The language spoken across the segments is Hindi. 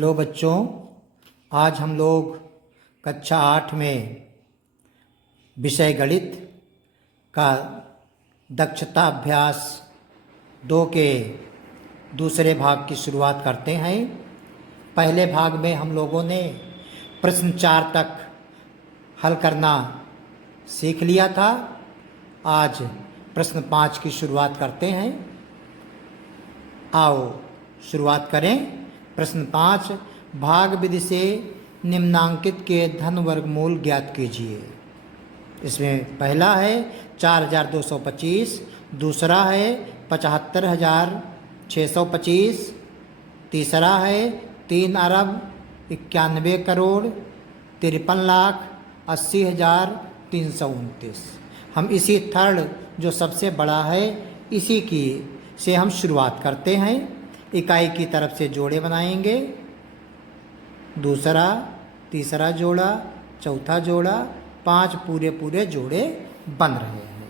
हेलो बच्चों, आज हम लोग कक्षा 8 में विषय गणित का दक्षता अभ्यास 2 के दूसरे भाग की शुरुआत करते हैं। पहले भाग में हम लोगों ने प्रश्न 4 तक हल करना सीख लिया था। आज प्रश्न 5 की शुरुआत करते हैं। आओ शुरुआत करें। प्रश्न 5, भाग विधि से निम्नांकित के धन वर्गमूल ज्ञात कीजिए। इसमें पहला है 4225, दूसरा है 75,625, तीसरा है 3,91,53,80,329। हम इसी थर्ड जो सबसे बड़ा है इसी की से हम शुरुआत करते हैं। इकाई की तरफ से जोड़े बनाएंगे, दूसरा तीसरा जोड़ा, चौथा जोड़ा, 5 पूरे जोड़े बन रहे हैं।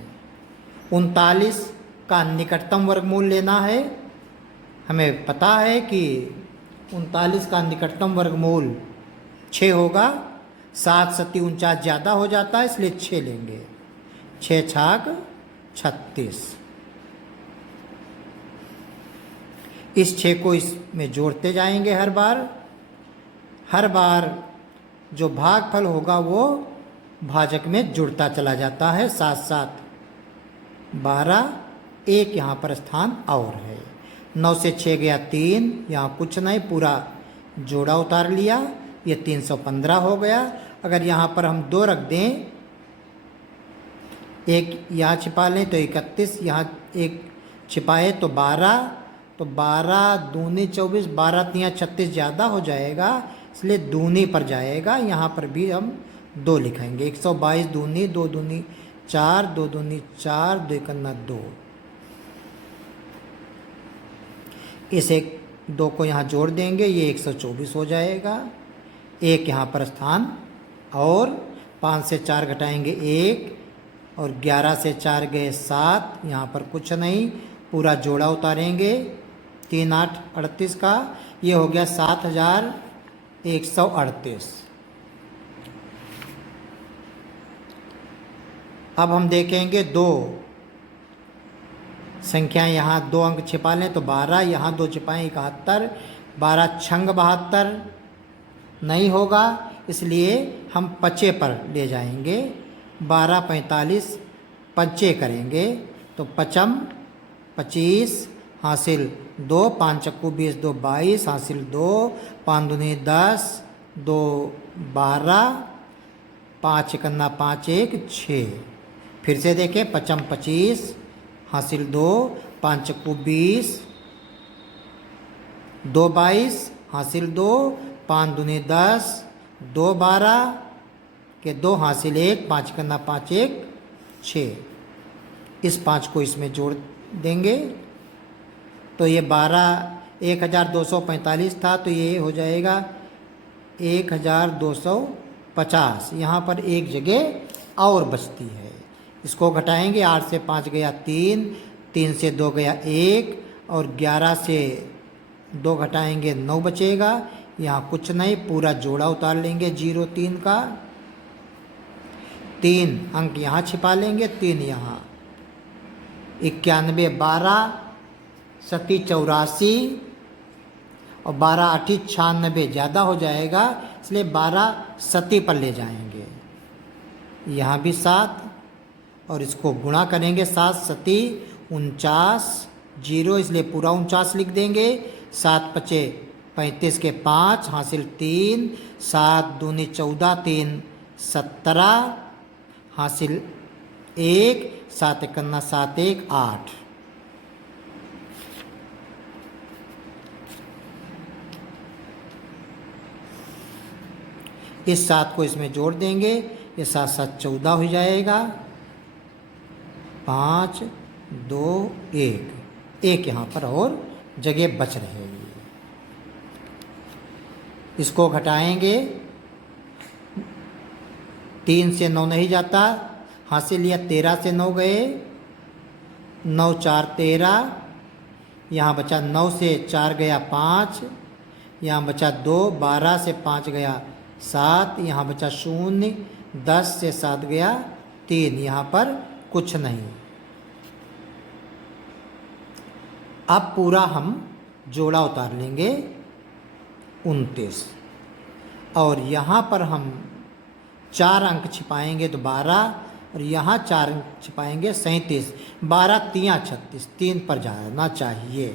39 का निकटतम वर्गमूल लेना है। हमें पता है कि 39 का निकटतम वर्गमूल 6 होगा। 7 सत्ती 49 ज़्यादा हो जाता है, इसलिए 6 लेंगे। 6 छाक 36। इस 6 को इसमें जोड़ते जाएंगे। हर बार जो भागफल होगा वो भाजक में जुड़ता चला जाता है। 7 7 12, 1 यहाँ पर स्थान और है। 9 से 6 गया 3, यहाँ कुछ नहीं, पूरा जोड़ा उतार लिया, ये 315 हो गया। अगर यहाँ पर हम 2 रख दें, 1 यहाँ छिपा लें तो 31, यहाँ 1 छिपाए तो 12, तो 12 दूनी 24, 12 तियाँ 36 ज़्यादा हो जाएगा, इसलिए दूनी पर जाएगा। यहाँ पर भी हम 2 लिखेंगे। 122 दूनी, 2 दूनी 4, 2 दूनी 4, 2 एकन्ना 2। इस 2 को यहाँ जोड़ देंगे, ये 124 हो जाएगा। 1 यहाँ पर स्थान और 5 से 4 घटाएंगे 1, और 11 से 4 गए 7, यहाँ पर कुछ नहीं, पूरा जोड़ा उतारेंगे। 3 8 38 का, ये हो गया 7138। अब हम देखेंगे 2 संख्या, यहाँ 2 अंक छिपा लें तो 12, यहाँ 2 छिपाएं 71, 12 छंग 72 नहीं होगा, इसलिए हम पचे पर ले जाएंगे। 12 45 पचे करेंगे तो 55 25 हासिल 2, 5 चक्कू 20, 2 22 हासिल 2, 5 दूनी 10, 2 12, 5 एकन्ना 5 1 6। फिर से देखें, 55 25 हासिल 2, 5 चक्कू 20, 2 22 हासिल 2, 5 दूनी 10, 2 12 के 2 हासिल 1, 5 एकन्ना 5 1 6। इस 5 को इसमें जोड़ देंगे तो ये 12,1245 था, तो ये हो जाएगा 1,250। यहाँ पर एक जगह और बचती है, इसको घटाएंगे। 8 से 5 गया 3, 3 से 2 गया 1, और 11 से 2 घटाएंगे 9 बचेगा। यहाँ कुछ नहीं, पूरा जोड़ा उतार लेंगे 0 3 का। 3 अंक यहाँ छिपा लेंगे, 3 यहाँ। 91 12 सती 84, और 12 8 96 ज़्यादा हो जाएगा, इसलिए 12 सती पर ले जाएंगे। यहाँ भी 7, और इसको गुणा करेंगे। 7 सती 49 0, इसलिए पूरा 49 लिख देंगे। 7 पचे 35 के 5 हासिल 3, 7 दूनी 14, 3 17 हासिल 1, 7 एकन्ना 7 1 8। इस 7 को इसमें जोड़ देंगे, ये 7 7 14 हो जाएगा। 5 2 1 यहाँ पर और जगह बच रहेगी। इसको घटाएंगे। 3 से 9 नहीं जाता, हासिल लिया 13 से 9 गए, 9 4 13, यहाँ बचा 9 से 4 गया 5, यहाँ बचा 2, 12 से 5 गया 7, यहाँ बचा 0, 10 से 7 गया 3, यहाँ पर कुछ नहीं। अब पूरा हम जोड़ा उतार लेंगे 29, और यहाँ पर हम 4 अंक छिपाएंगे तो 12, और यहाँ 4 अंक छिपाएंगे 37, 12 तियाँ 36, 3 पर जाना चाहिए।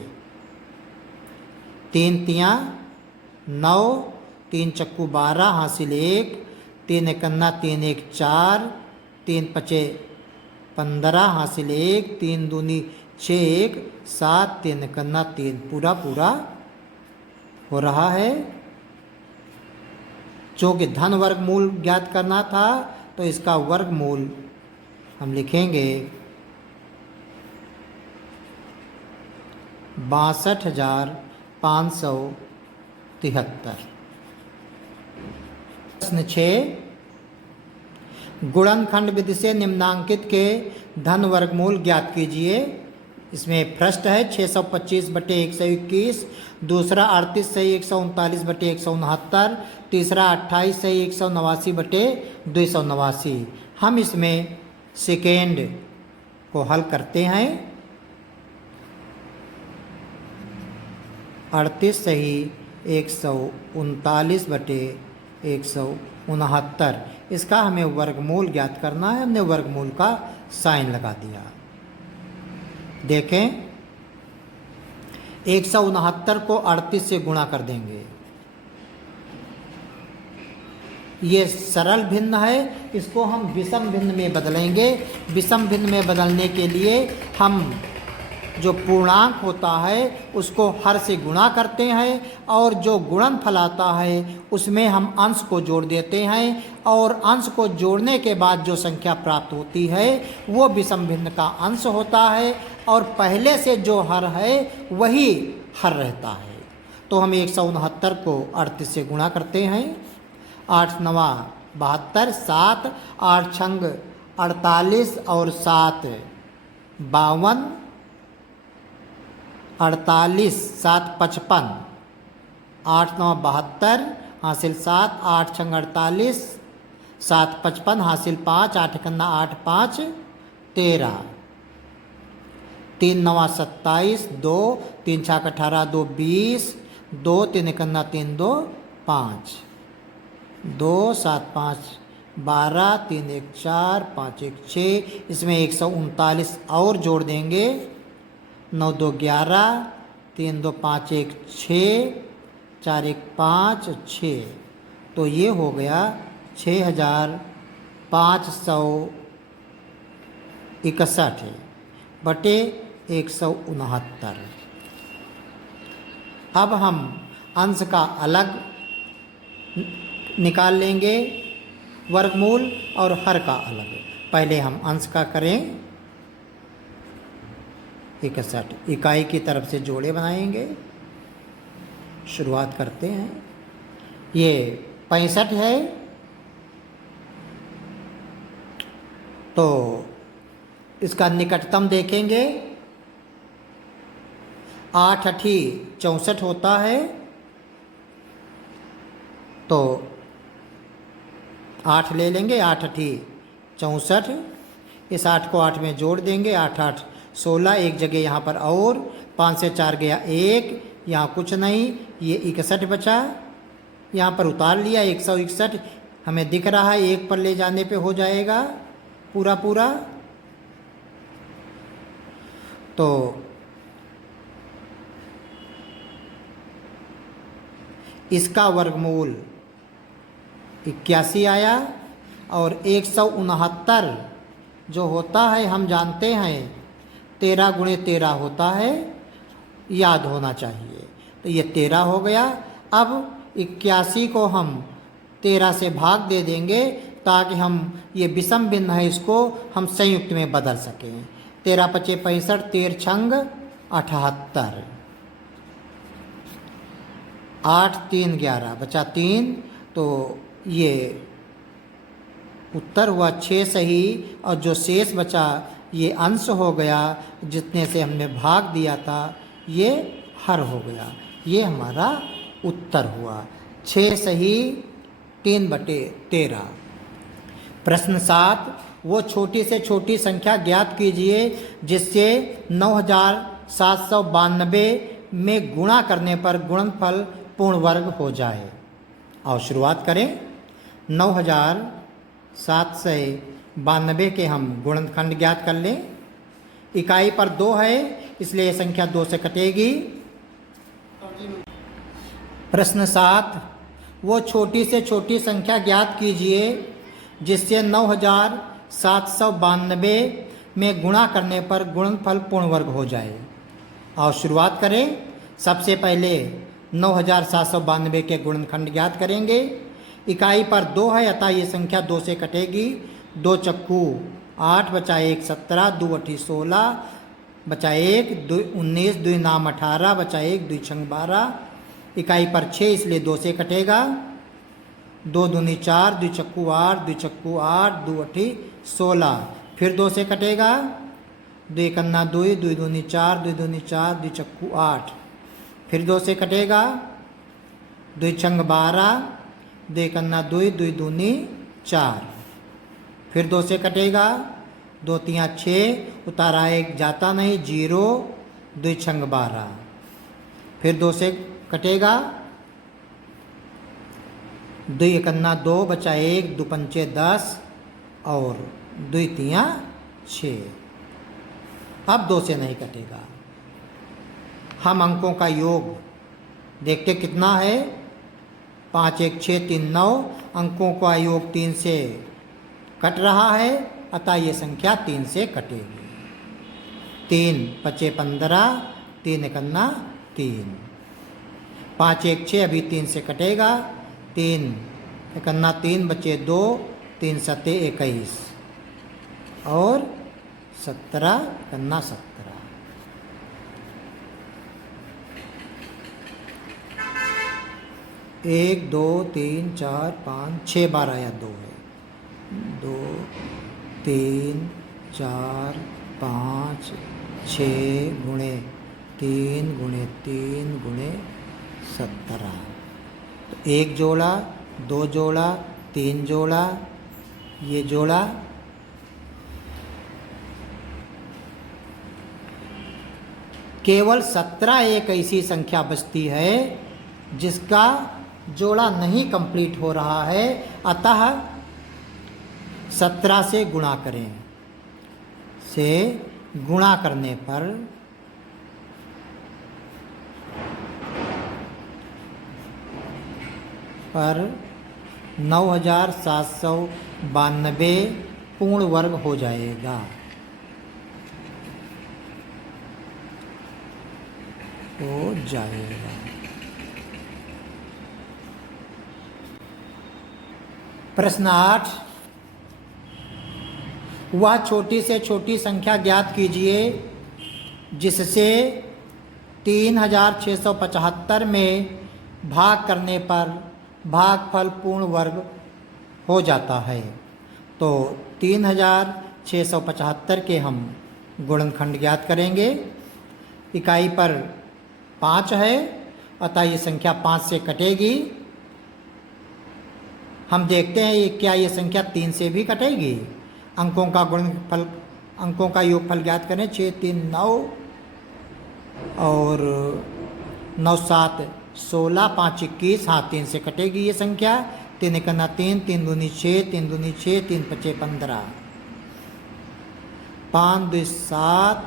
3 तियाँ 9, 3 चक्कू 12, हासिल 1, 3 एकन्ना 3 1 4, 3 पचे 15, हासिल 1, 3 दूनी 6 1 7, 3 एकन्ना 3, पूरा पूरा हो रहा है। चूँकि धन वर्गमूल ज्ञात करना था तो इसका वर्गमूल हम लिखेंगे 62,573। प्रश्न 6, गुणनखंड विधि से निम्नांकित के धन वर्गमूल ज्ञात कीजिए। इसमें फर्स्ट है 625/121, दूसरा 38/139/169, तीसरा 28/189/289। हम इसमें सेकेंड को हल करते हैं। 38/139/169, इसका हमें वर्गमूल ज्ञात करना है। हमने वर्गमूल का साइन लगा दिया। देखें, 169 को 38 से गुणा कर देंगे। ये सरल भिन्न है, इसको हम विषम भिन्न में बदलेंगे। विषम भिन्न में बदलने के लिए हम जो पूर्णांक होता है उसको हर से गुणा करते हैं, और जो गुणनफल आता है उसमें हम अंश को जोड़ देते हैं, और अंश को जोड़ने के बाद जो संख्या प्राप्त होती है वो विषम भिन्न का अंश होता है, और पहले से जो हर है वही हर रहता है। तो हम 169 को 38 से गुणा करते हैं। 8 9 72, 7 8 छंग 48 और 7 52, 48 7 55, 8 9 72, हासिल 7, 8 छंग 48, 7 55, हासिल 5, 8 एकन्ना 8 5 13, 3 9 27, 2 3 6 18, 2 20, 2 3 एकन्ना 3 2 5, 2 7 5 12, 3 1 4, 5 1 6, इसमें 139 और जोड़ देंगे। 9 2 11, 3 2 5 1 6, 4 1 5 6, तो ये हो गया 6,561 बटे 169। अब हम अंश का अलग निकाल लेंगे वर्गमूल, और हर का अलग। पहले हम अंश का करें। 61 इकाई की तरफ से जोड़े बनाएंगे। शुरुआत करते हैं। ये 65 है, तो इसका निकटतम देखेंगे। 8 8 64 होता है, तो 8 ले लेंगे। 8 8 64, इस 8 को 8 में जोड़ देंगे। 8 8 16, एक जगह यहाँ पर और 5 से 4 गया 1, यहाँ कुछ नहीं, ये 61 बचा, यहाँ पर उतार लिया। 161 हमें दिख रहा है, 1 पर ले जाने पे हो जाएगा पूरा पूरा। तो इसका वर्गमूल 81 आया, और 169 जो होता है हम जानते हैं 13 गुणे 13 होता है, याद होना चाहिए। तो ये 13 हो गया। अब 81 को हम 13 से भाग दे देंगे ताकि हम ये विषम भिन्न है इसको हम संयुक्त में बदल सकें। 13 पचे 65, 13 छंग 78, 8 3 11 बचा 3, तो ये उत्तर हुआ 6 सही, और जो शेष बचा ये अंश हो गया, जितने से हमने भाग दिया था ये हर हो गया। ये हमारा उत्तर हुआ 6 सही 3/13। प्रश्न 7, वो छोटी से छोटी संख्या ज्ञात कीजिए जिससे 9792 में गुणा करने पर गुणनफल पूर्ण वर्ग हो जाए। और शुरुआत करें। 9792 के हम गुणनखंड ज्ञात कर लें। इकाई पर 2 है इसलिए संख्या 2 से कटेगी। प्रश्न 7, वो छोटी से छोटी संख्या ज्ञात कीजिए जिससे 9792 में गुणा करने पर गुणनफल पूर्ण वर्ग हो जाए। और शुरुआत करें। सबसे पहले 9792 के गुणनखंड ज्ञात करेंगे। इकाई पर 2 है अतः ये संख्या 2 से कटेगी। 2 चक्कू 8 बचा 1 17, 2 8 16 बचा 1 2 19, 2 नाम 18 बचा 1 2 छंग 12। इकाई पर 6 इसलिए 2 से कटेगा। 2 दूनी 4, 2 चक्कू 8, 2 चक्कू 8, 2 8 16, फिर 2 से कटेगा। 2 एकन्ना 2, 2 दूनी 4, 2 दूनी 4, 2 चक्कू 8, फिर 2 से कटेगा। 2 छंग 12, 2 एकन्ना 2, 2 दूनी 4, फिर 2 से कटेगा। 2 तियाँ 6, उतारा 1 जाता नहीं 0, 2 छंग 12, फिर 2 से कटेगा। 2 एकन्ना 2 बचा 1, 2 पंचे 10 और 2 तियाँ 6। अब 2 से नहीं कटेगा। हम अंकों का योग देखते कितना है। 5 1 6 3 9। अंकों का योग 3 से कट रहा है अतः ये संख्या 3 से कटेगी। 3 5 15, 3 एकन्ना 3। 5 1 6 अभी 3 से कटेगा। 3 एकन्ना 3 बचे 2, 3 7 21 और 17 एकन्ना 17। 1 2 3 4 5 6 12 या 2 है। 2 3 4 5 6 गुणे 3 गुणे 3 गुणे 17। तो 1 जोड़ा 2 जोड़ा 3 जोड़ा ये जोड़ा। केवल 17 एक ऐसी संख्या बचती है जिसका जोड़ा नहीं कंप्लीट हो रहा है अतः 17 से गुणा करें। से गुणा करने पर 9792 पूर्ण वर्ग हो जाएगा। प्रश्न 8, वह छोटी से छोटी संख्या ज्ञात कीजिए जिससे 3675 में भाग करने पर भागफल पूर्ण वर्ग हो जाता है। तो 3675 के हम गुणनखंड ज्ञात करेंगे। इकाई पर 5 है अतः ये संख्या 5 से कटेगी। हम देखते हैं क्या ये संख्या 3 से भी कटेगी। अंकों का गुणनफल अंकों का योगफल ज्ञात करें। 6 3 9 और 9 7 16, 5 21। हाँ 3 से कटेगी ये संख्या। 3 एकन्ना 3, 3 दूनी 6, 3 दूनी 6, 3 पचे 15, 5 2 7,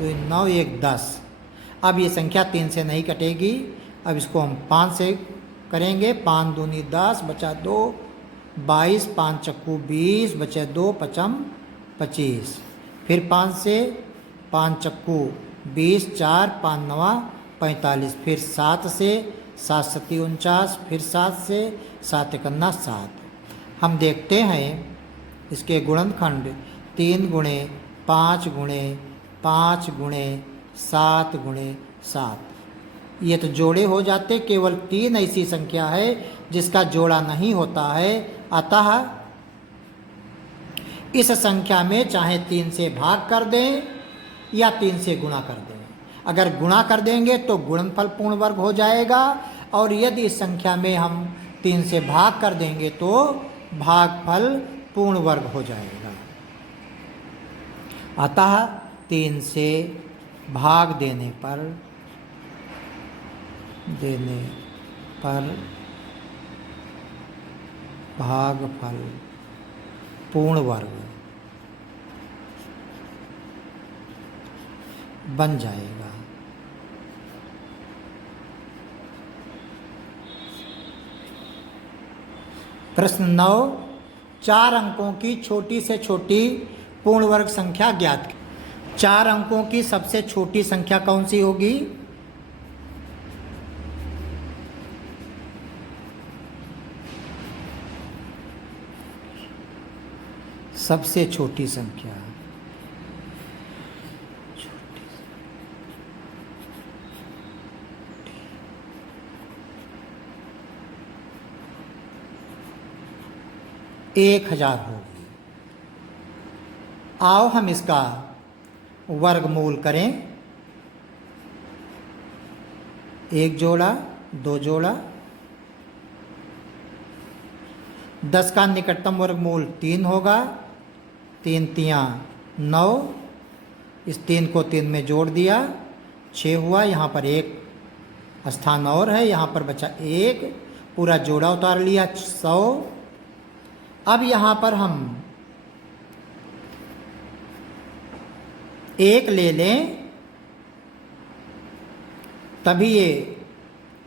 2 9 1 10। अब ये संख्या 3 से नहीं कटेगी। अब इसको हम 5 से करेंगे। 5 दूनी 10 बचा 2 22, 5 चक्कू 20 बचा 2 पचम 25। फिर 5 से 5 चक्कू 20, 4 5 9 45। फिर 7 से 7 7 49, फिर 7 से 7 एकन्ना 7। हम देखते हैं इसके गुणनखंड 3 गुणे 5 गुणे 5 गुणे 7 गुणे 7। ये तो जोड़े हो जाते। केवल 3 ऐसी संख्या है जिसका जोड़ा नहीं होता है अतः इस संख्या में चाहे 3 से भाग कर दें या 3 से गुणा कर दें। अगर गुणा कर देंगे तो गुणनफल पूर्ण वर्ग हो जाएगा। और यदि इस संख्या में हम 3 से भाग कर देंगे तो भागफल पूर्ण वर्ग हो जाएगा। अतः 3 से भाग देने पर भागफल पूर्ण वर्ग बन जाएगा। प्रश्न 9, 4 अंकों की छोटी से छोटी पूर्ण वर्ग संख्या ज्ञात कीजिए। 4 अंकों की सबसे छोटी संख्या कौन सी होगी? सबसे छोटी संख्या एक 1000 होगी। आओ हम इसका वर्गमूल करें। 1 जोड़ा, 2 जोड़ा, 10 का निकटतम वर्गमूल 3 होगा। 3 तियां 9, इस 3 को 3 में जोड़ दिया, 6 हुआ। यहाँ पर एक स्थान और है, यहाँ पर बचा 1, पूरा जोड़ा उतार लिया 100। अब यहाँ पर हम 1 ले लें तभी ये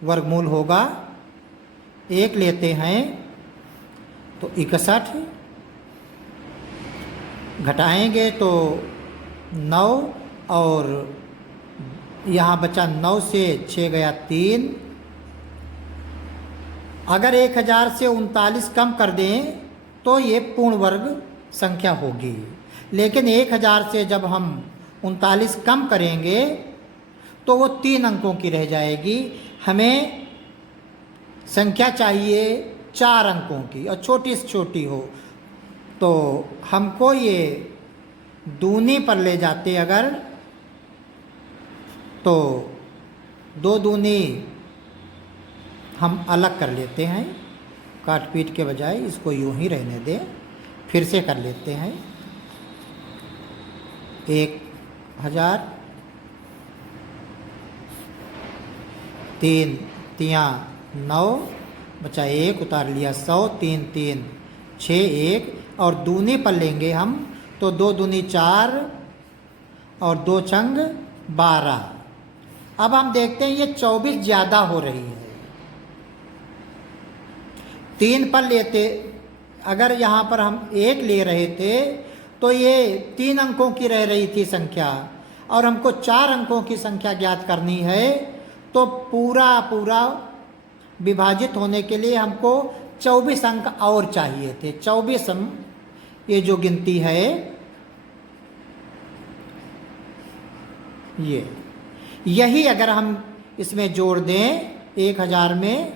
वर्गमूल होगा। 1 लेते हैं तो 61, घटाएंगे तो 9 और यहाँ बचा 9 से 6 गया 3। अगर 1000 से 39 कम कर दें तो ये पूर्ण वर्ग संख्या होगी। लेकिन 1000 से जब हम 39 कम करेंगे तो वो 3 अंकों की रह जाएगी। हमें संख्या चाहिए 4 अंकों की और छोटी से छोटी हो, तो हमको ये दूनी पर ले जाते अगर तो 2 दूनी हम अलग कर लेते हैं, काट पीट के बजाय इसको यूं ही रहने दें। फिर से कर लेते हैं। 1000, 3 तियां 9, बचा 1, उतार लिया 100, 3 3 6 1 और दूनी पर लेंगे हम तो 2 दूनी 4 और 2 छंग 12। अब हम देखते हैं ये 24 ज़्यादा हो रही है। 3 पर लेते, अगर यहाँ पर हम 1 ले रहे थे तो ये 3 अंकों की रह रही थी संख्या, और हमको 4 अंकों की संख्या ज्ञात करनी है। तो पूरा विभाजित होने के लिए हमको 24 अंक और चाहिए थे। 24 ये जो गिनती है यही अगर हम इसमें जोड़ दें 1000 में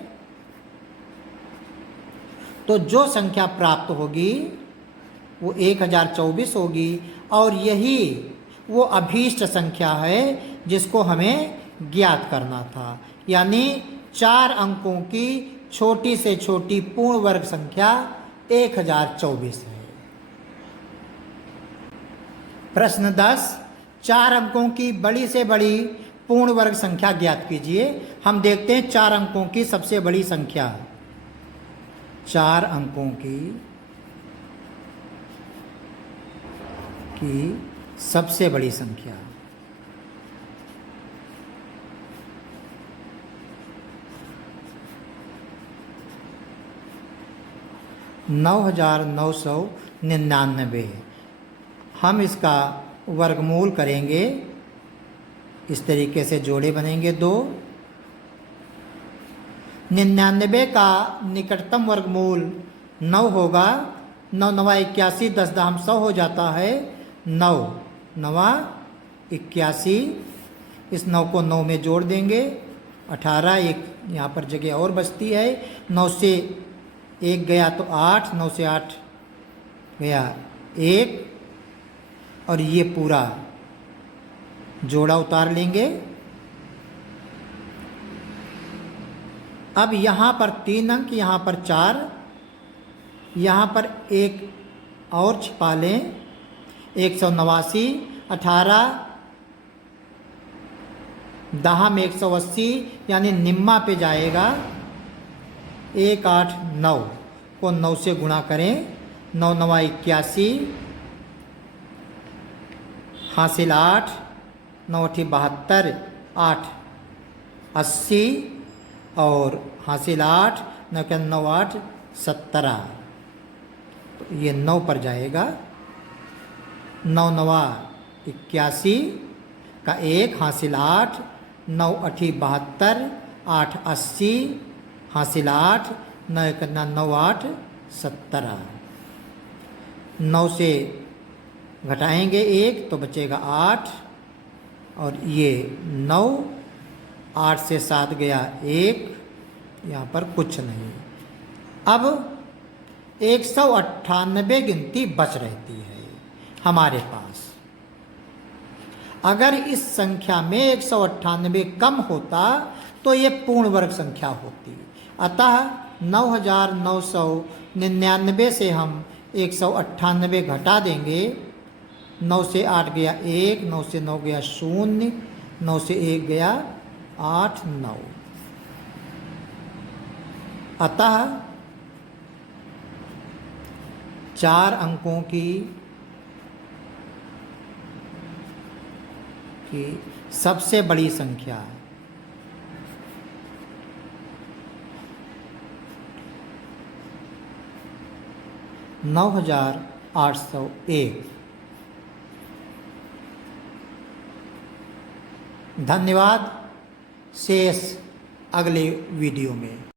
तो जो संख्या प्राप्त होगी वो 1024 होगी। और यही वो अभीष्ट संख्या है जिसको हमें ज्ञात करना था। यानी 4 अंकों की छोटी से छोटी पूर्ण वर्ग संख्या 1024 है। प्रश्न 10, 4 अंकों की बड़ी से बड़ी पूर्ण वर्ग संख्या ज्ञात कीजिए। हम देखते हैं 4 अंकों की सबसे बड़ी संख्या। 4 अंकों की सबसे बड़ी संख्या 9999। हम इसका वर्गमूल करेंगे, इस तरीके से जोड़े बनेंगे 2। 99 का निकटतम वर्गमूल 9 होगा। 9 9 81, 10 दाम 100 हो जाता है। 9 9 81, इस 9 को 9 में जोड़ देंगे 18, एक यहाँ पर जगह और बचती है। 9 से 1 गया तो 8, 9 से 8 गया 1, और ये पूरा जोड़ा उतार लेंगे। अब यहाँ पर 3 अंक, यहाँ पर 4, यहाँ पर एक और छिपा लें, 189, 18, 10 में 180 यानी निम्मा पे जाएगा। 1, 8, 9 को 9 से गुणा करें, 9 9 81, हासिल 8, 9 8 72, 8 80 और हासिल 8, 9 9 8 17। तो ये 9 पर जाएगा। 9 9 81 का 1 हासिल 8, 9 8 72, 8 80 हासिल 8, 9 9 8 17। 9 से घटाएंगे 1 तो बचेगा 8 और ये 9, 8 से 7 गया 1, यहाँ पर कुछ नहीं। अब 198 गिनती बच रहती है हमारे पास। अगर इस संख्या में 198 कम होता तो ये पूर्ण वर्ग संख्या होती। अतः 9999 से हम 198 घटा देंगे। 9 से 8 गया 1, 9 से 9 गया 0, 9 से 1 गया 8 9। अतः 4 अंकों की सबसे बड़ी संख्या 9801। धन्यवाद। शेष अगले वीडियो में।